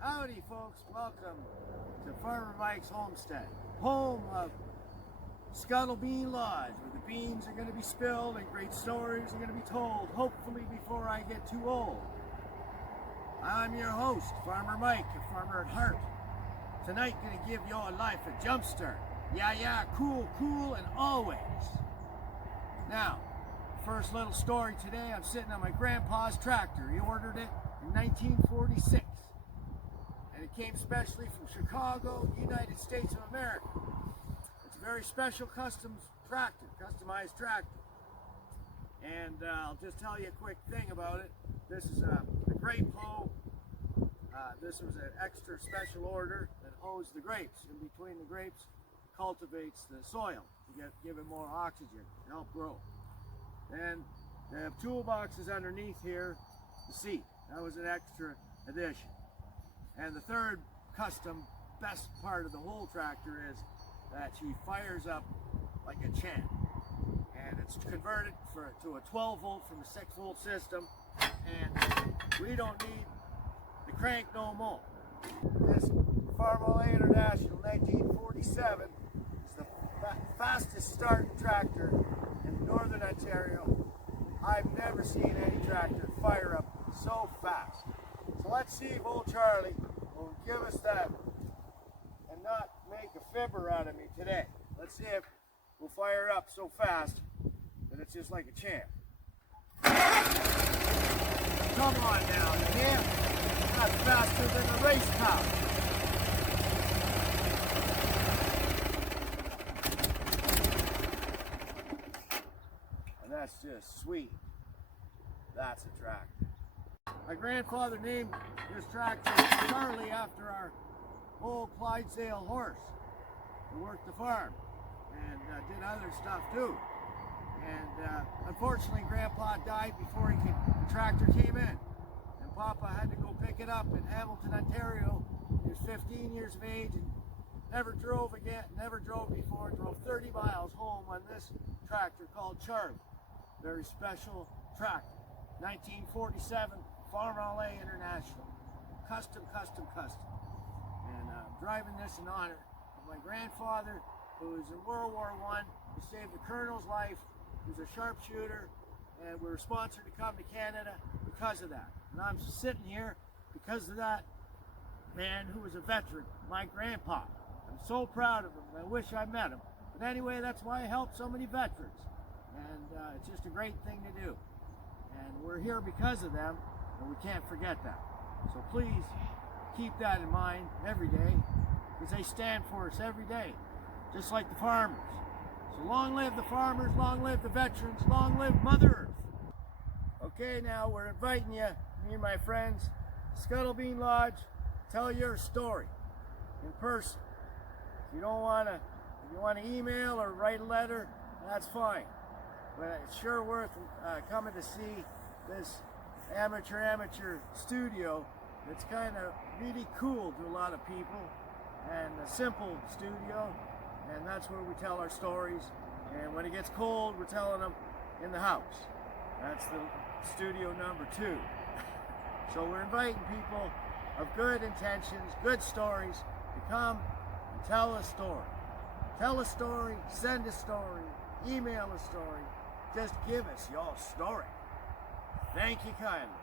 Howdy folks, welcome to Farmer Mike's homestead, home of Skuttle Bean Lodge, where the beans are going to be spilled and great stories are going to be told, hopefully before I get too old. I'm your host, Farmer Mike, a farmer at heart. Tonight going to give your life a jump start. Yeah, cool, and always. Now, first little story today, I'm sitting on my grandpa's tractor. He ordered it in 1946. And it came specially from Chicago, United States of America. It's a very special customized tractor. And I'll just tell you a quick thing about it. This is a grape hoe. This was an extra special order that hoes the grapes. In between the grapes, cultivates the soil to give it more oxygen to help grow. And they have toolboxes underneath here to seat. That was an extra addition. And the third custom best part of the whole tractor is that she fires up like a champ. And it's converted to a 12 volt from a 6 volt system. And we don't need the crank no more. This Farmall International 1947 is the fastest start tractor in Northern Ontario. I've never seen any tractor fire up so fast. So let's see if old Charlie will give us that and not make a fibber out of me today. Let's see if we'll fire up so fast that it's just like a champ. Come on now, champ. That's faster than a race car. And that's just sweet. That's a tractor. My grandfather named this tractor Charlie after our old Clydesdale horse who worked the farm and did other stuff too. And unfortunately Grandpa died before the tractor came in. And Papa had to go pick it up in Hamilton, Ontario. He was 15 years of age and never drove before, drove 30 miles home on this tractor called Charlie. Very special tractor. 1947 Farmall International. Custom. And I'm driving this in honor of my grandfather, who was in World War I, who saved the Colonel's life. He was a sharpshooter, and we were sponsored to come to Canada because of that. And I'm sitting here because of that man who was a veteran, my grandpa. I'm so proud of him, and I wish I met him. But anyway, that's why I helped so many veterans. And it's just a great thing to do. And we're here because of them, and we can't forget that. So please keep that in mind every day, because they stand for us every day, just like the farmers. So long live the farmers, long live the veterans, long live Mother Earth. Okay, now we're inviting you, me and my friends, Skuttle Bean Lodge, tell your story in person. If you want to email or write a letter, that's fine. But it's sure worth coming to see this amateur studio. It's kind of really cool to a lot of people, and a simple studio, and that's where we tell our stories. And when it gets cold, we're telling them in the house. That's the studio number 2. So we're inviting people of good intentions, good stories, to come and tell a story. Tell a story, send a story, email a story. Just give us your story. Thank you kindly.